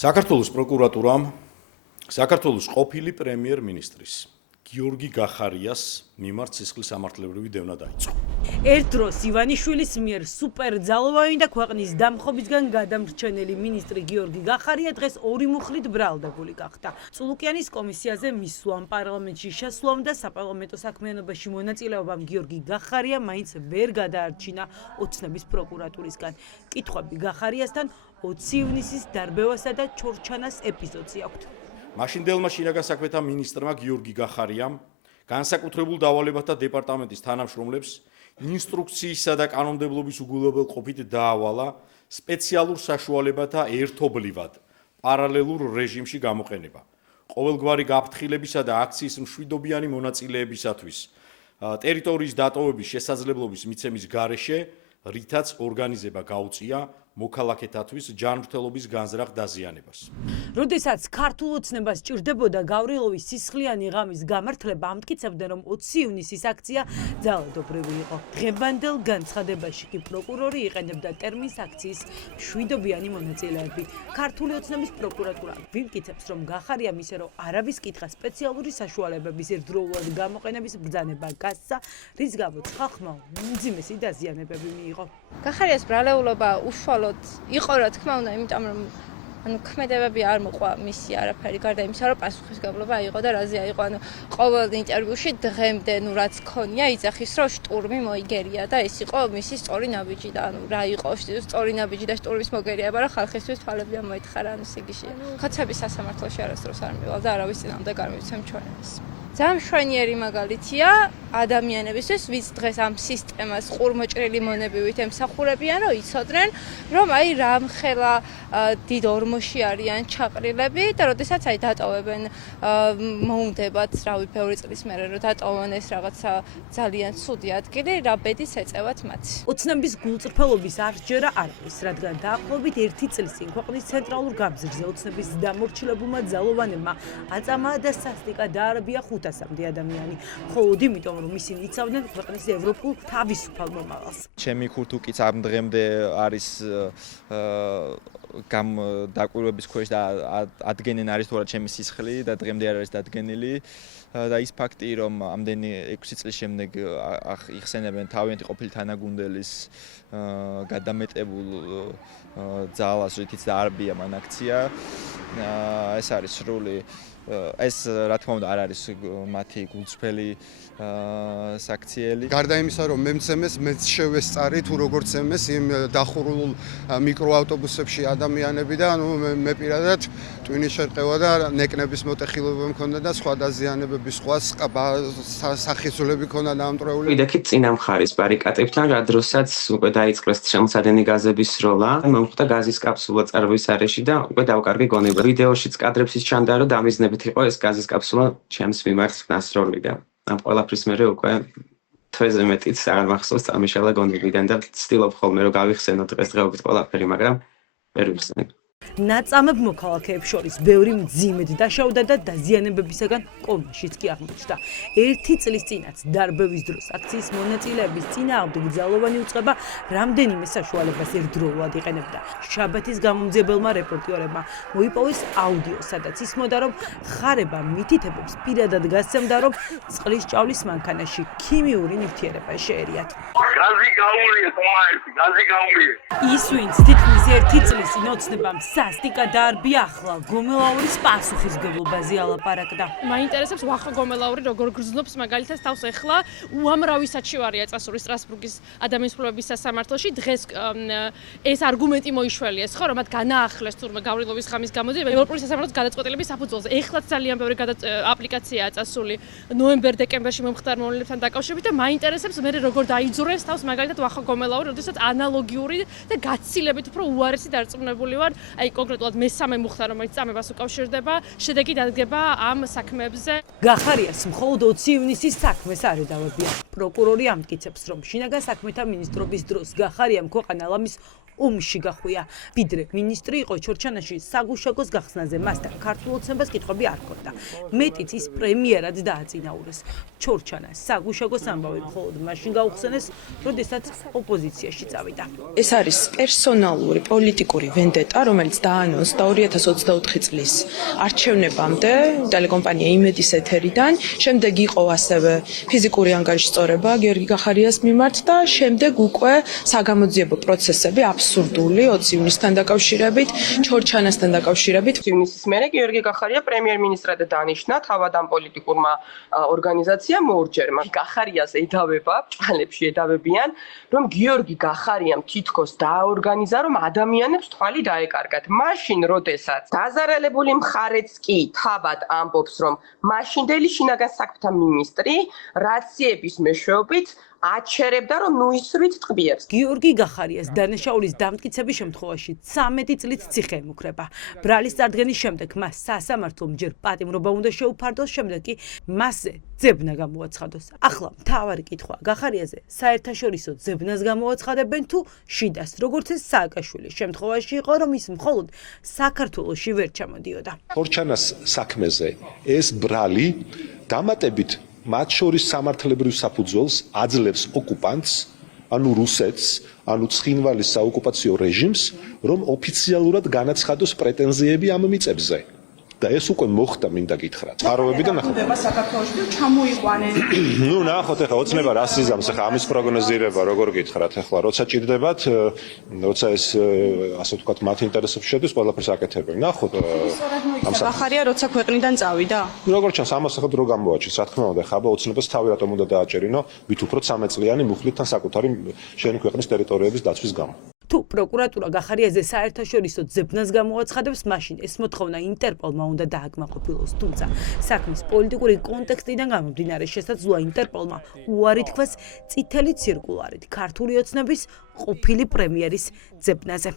საქართველოს პროკურატურამ საქართველოს ყოფილი პრემიერ-მინისტრის გიორგი გახარიას მიმართ სისხლის სამართლებრივი დევნა დაიწყო. ერთ დროს ივანიშვილის მიერ სუპერძალოვანი და ქვეყნის დამხობისგან გადამრჩენელი მინისტრი გიორგი გახარია დღეს ორი მუხლით ბრალდებული გახდა. წულუკიანის კომისიაზე მისვლამ, პარლამენტში შესვლამ და საპარლამენტო საქმიანობაში მონაწილეობამ გიორგი გახარია მაინც ვერ გადაარჩინა ოცნების პროკურატურისგან. კითხვები გახარიასთან 20 ივნისის დარბევასა და ჩორჩანას ეპიზოდზე აქვთ. მაშინდელმა შინაგან საქმეთა მინისტრმა გიორგი გახარიამ განსაკუთრებულ დავალებათა დეპარტამენტის თანამშრომლებს ინსტრუქციისა და კანონმდებლობის უგულებელყოფით დაავალა სპეციალურ საშუალებათა ერთობლივად პარალელურ რეჟიმში გამოყენება. ყოველგვარი გაფრთხილებისა და აქციის მშვიდობიანი მონაწილეებისათვის ტერიტორიის დატოვების შესაძლებლობის მიცემის გარეშე, რითაც ორგანიზება გაუწია მოქალაქეთათვის ჯანმრთელობის განზრახ დაზიანებას. როდესაც ქართულ ოცნებას ჭირდებოდა გავრილოვის სისხლიანი ღამის გამართლება, ამტკიცებდნენ, რომ 20 ივნისის აქცია ძალადობრივი იყო. დღევანდელ განცხადებაში კი პროკურორი იყენებდა ტერმინს აქციის მშვიდობიანი მონაწილეები. ქართული ოცნების პროკურატურა ვიმტკიცებს, რომ გახარიამ ისე რომ არავის კითხა სპეციალური საშუალებების ერთდროულად გამოყენების ბრძანება გასცა, რის გამოც ხალხმა უმძიმესი დაზიანებები მიიღო. გახარიას ბრალეულობა უშუალოდ იყო, რა თქმა უნდა, იმიტომ რომ ქმედებები არ მოყვა მისი არაფერი, გარდა იმისა, რომ პასუხისგებლობა იყო და რაზე აიყო. ყოველ ინტერვიუში დღემდე რაც ქონია, იძახის, რომ შტურმი მოიგერია და ეს იყო მისი სწორი ნაბიჯი და რა იყო სწორი ნაბიჯი და შტურმის მოგერიება, რომ ხალხისთვის თვალები ამოეთხარა სიგიში. ხოცების სასამართლოში არასდროს არ მივალ და არავის წინამდე გამივცემ ჩვენებას. ძალიან მშვენიერი მაგალითია ადამიანებისთვის, ვინც დღეს ამ სისტემას ყურმოჭრილი მონებივით ემსახურებიან, რომ იცოდნენ, რომ აი რამხელა დიდ ორმოში არიან ჩაყრილები და როდესაც აი დატოვებენ მოუნდებათ, რავი, ბევრი წლის მერე რომ დატოვონ ეს რაღაცა ძალიან ცუდი ადგილი, რა ბედიც ეწევათ მათ. ოცნების გულწრფელობის არჩევა არ არის, რადგან დაახლოებით 1 წლის წინ ქვეყნის ცენტრალურ გამზირზე ოცნების დამორჩილებულმა ძალოვანებმა აწამა და სასტიკად დაარბია 500-მდე ადამიანი. მხოლოდ იმიტომ, რომ ისინი იცავდნენ ქვეყნის ევროპულ თავისუფალ მომავალს. ჩემი ქურთუკიც ამ დღემდე არის დაკვირვების ქვეშ და ადგენენ არის თუ არა ჩემი სისხლი და დღემდე არ არის დადგენილი და ის ფაქტი, რომ ამდენი 6 წლის შემდეგ იხსენებენ თავიანთი ყოფილი თანაგუნდელის გადამეტებულ ძალას, რითიც დაარბია მან აქცია, ეს არის სრული ეს რა თქმა უნდა არ არის მათი გულწრფელი საქციელი. გარდა იმისა, რომ მე მცემეს, მეც შევესწარი თუ როგორც ემეს იმ დახურულ მიკროავტობუსებში ადამიანები და მე პირადად ტვინის შერყევა და ნეკნების მოტეხილობა მქონდა და სხვა დაზიანებების სხვა სახისულები ქონდა დამტვრეული. ვიდექით წინა მხარის ბარიკადებთან, რა დროსაც უკვე დაიწყეს შემოსადენი გაზების სროლა, მომხდა გაზის კაფსულა წარმოვის არეში და უკვე დავკარგე გონება. ვიდეოშიც კადრებს ის ჩანდა, რომ დამიზნებით იყო ეს გაზის კაფსულა ჩემს მიმართ დასროლი და ამ ყველაფრის მერე უკვე თვეზე მეტიც აღარ მახსოვს წამიშალა გონებიდან და ვცდილობ ხოლმე რომ გავიხსენო დღესდღეობით ყველაფერი, მაგრამ ვერ ვიხსენებ. ნაწამებ მოქალაქეებს შორის ბევრი მძიმედ დაშავდა და დაზიანებებისაგან კომაშიც კი აღმოჩნდა. 1 წლის წინაც დარბევის დროს აქციის მონაწილეების წინააღმდეგ ძალოვანი უწყება რამდენიმე საშუალებას ერთდროულად იყენებდა. შაბათის გამომძიებელმა რეპორტიორებმა მოიპოვეს აუდიო, სადაც ისმოდა, რომ ხარება მითითებებს პირადად გასცემდა, რომ წყლის ჭავლის მანქანაში ქიმიური ნივთიერება შეერიათ. გაზი გაუვლიეთ, გაზი გაუვლიეთ. ის ვინც თითქმის 1 წლის წინ ოცნებამ სასტიკად დაარბია, ახლა გომელაურის პასუხისგებლობაზე ალაპარაკდა. მაინტერესებს ვახა გომელაური როგორ გრძნობს მაგალითად თავს ახლა უამრავი საჩივარია წასული სტრასბურგის ადამიანის უფლებების სასამართლოში. დღეს ეს არგუმენტი მოიშველიეს, ხო, რომ მათ განაახლეს თურმე გავრილოვის ღამის გამოძიება ევროპული სასამართლოს გადაწყვეტილების საფუძველზე. ეხლაც ძალიან ბევრი აპლიკაციაა წასული ნოემბერ-დეკემბერში მომხდარ მოვლენებთან დაკავშირებით და მაინტერესებს მე როგორ დაიძურეს თავს მაგალითად ვახა გომელაური, როდესაც ანალოგიური და გაცილებით უფრო უარესი დარწმუნებული ვარ, აი კონკრეტულად მესამე მუხტა, რომელიც წამებას უკავშირდება, შედეგი დადგება ამ საქმეებზე. გახარიას მხოლოდ 20 ივნისის საქმეს არ ედავებია. პროკურორი ამტკიცებს, რომ შინაგან საქმეთა მინისტრობის დროს გახარიამ ქვეყანა ლამის ომში გახვია. ვიდრე მინისტრი იყო ჩორჩანაში საგუშაგოს გახსნაზე, მასთან ქართულ ოცნებას კითხვები არ ჰქონდა. მეტიც ის პრემიერად დააწინაურეს. ჩორჩანას საგუშაგოს ამბავი მხოლოდ მაშინ გაუხსენეს, როდესაც ოპოზიციაში წავიდა. ეს არის პერსონალური პოლიტიკური ვენდეტა, რომელიც დაანონსდა 2024 წლის არჩევნებამდე ტელეკომპანია იმედის ეთერიდან, შემდეგ იყო ასევე ფიზიკური ანგარიშწორება გიორგი გახარიას მიმართ და შემდეგ უკვე საგამოძიებო პროცესები აბსურდული 20 ივნისთან დაკავშირებით, ჩორჩანასთან დაკავშირებით. ივნისის მერე გიორგი გახარია პრემიერ-მინისტრად დანიშნა თავად ამ პოლიტიკურმა ორგანიზაციამ ორჯერმა. გახარიას ედავება, ჭალებში ედავებიან, რომ გიორგი გახარიამ თითქოს დააორგანიზა, რომ ადამიანებს თვალი დაეკარგათ. მაშინ, როდესაც დაზარალებული მხარეც კი თავად ამბობს, რომ მაშინდელი შინაგან საქმეთა მინისტრი რაციების მეშვეობით აჩერებდა, რომ ნუისვით ტყვიებს. გიორგი გახარიას დანაშაულის დამტკიცების შემთხვევაში 13 წლით ციხე ემუქრება. ბრალის წარდგენის შემდეგ მას სასამართლომ ჯერ პატიმრობა უნდა შეუფარდოს, შემდეგ კი მასზე ძებნა გამოაცხადოს. ახლა მთავარი კითხვა გახარიაზე საერთაშორისო ძებნას გამოაცხადებენ თუ შიდას, როგორც ეს სააკაშვილის შემთხვევაში იყო, რომ ის მხოლოდ საქართველოში ვერ ჩამოდიოდა. ჩორჩანას საქმეზე ეს ბრალი დამატებით მათ შორის სამართლებრივ საფუძველს აძლევს ოკუპანტს, ანუ რუსეთს, ანუ ცხინვალის საოკუპაციო რეჟიმს, რომ ოფიციალურად განაცხადოს პრეტენზიები ამ მიწებზე. და ეს უკვე მოხდა, მინდა გითხრათ. წყაროებიდან ნახოთ. საქართველოში ჩამოიყვანენ. ნუ ნახოთ, ახლა ოცნება რას იზამს, ახლა ამის პროგნოზირება, როგორ გითხრათ, ახლა როცა ჭირდებათ, როცა ეს ასე ვთქვათ, მათ ინტერესებში შედის, ყველაფერს აკეთებენ. ნახოთ. გახარია როცა ქვეყნიდან წავიდა? როგორც ჩანს, ამას ახლა დრო გამოაჩენს, რა თქმა უნდა, ხაბა ოცნებას თავი რატომ უნდა დააჭერინო, ვით უფრო 13 წლიანი მუხლით თან საკუთარი შენი ქვეყნის ტერიტორიების დაცვის გამო. თუ პროკურატურა გახარიაზე საერთაშორისო ძებნას გამოაცხადებს, მაშინ ეს მოთხოვნა ინტერპოლმა უნდა დააკმაყოფილოს. თუმცა საქმის პოლიტიკური კონტექსტიდან გამომდინარე, შესაძლოა ინტერპოლმა უარი თქვას წითელი ცირკულარით ქართული ოცნების ყოფილი პრემიერის ძებნაზე.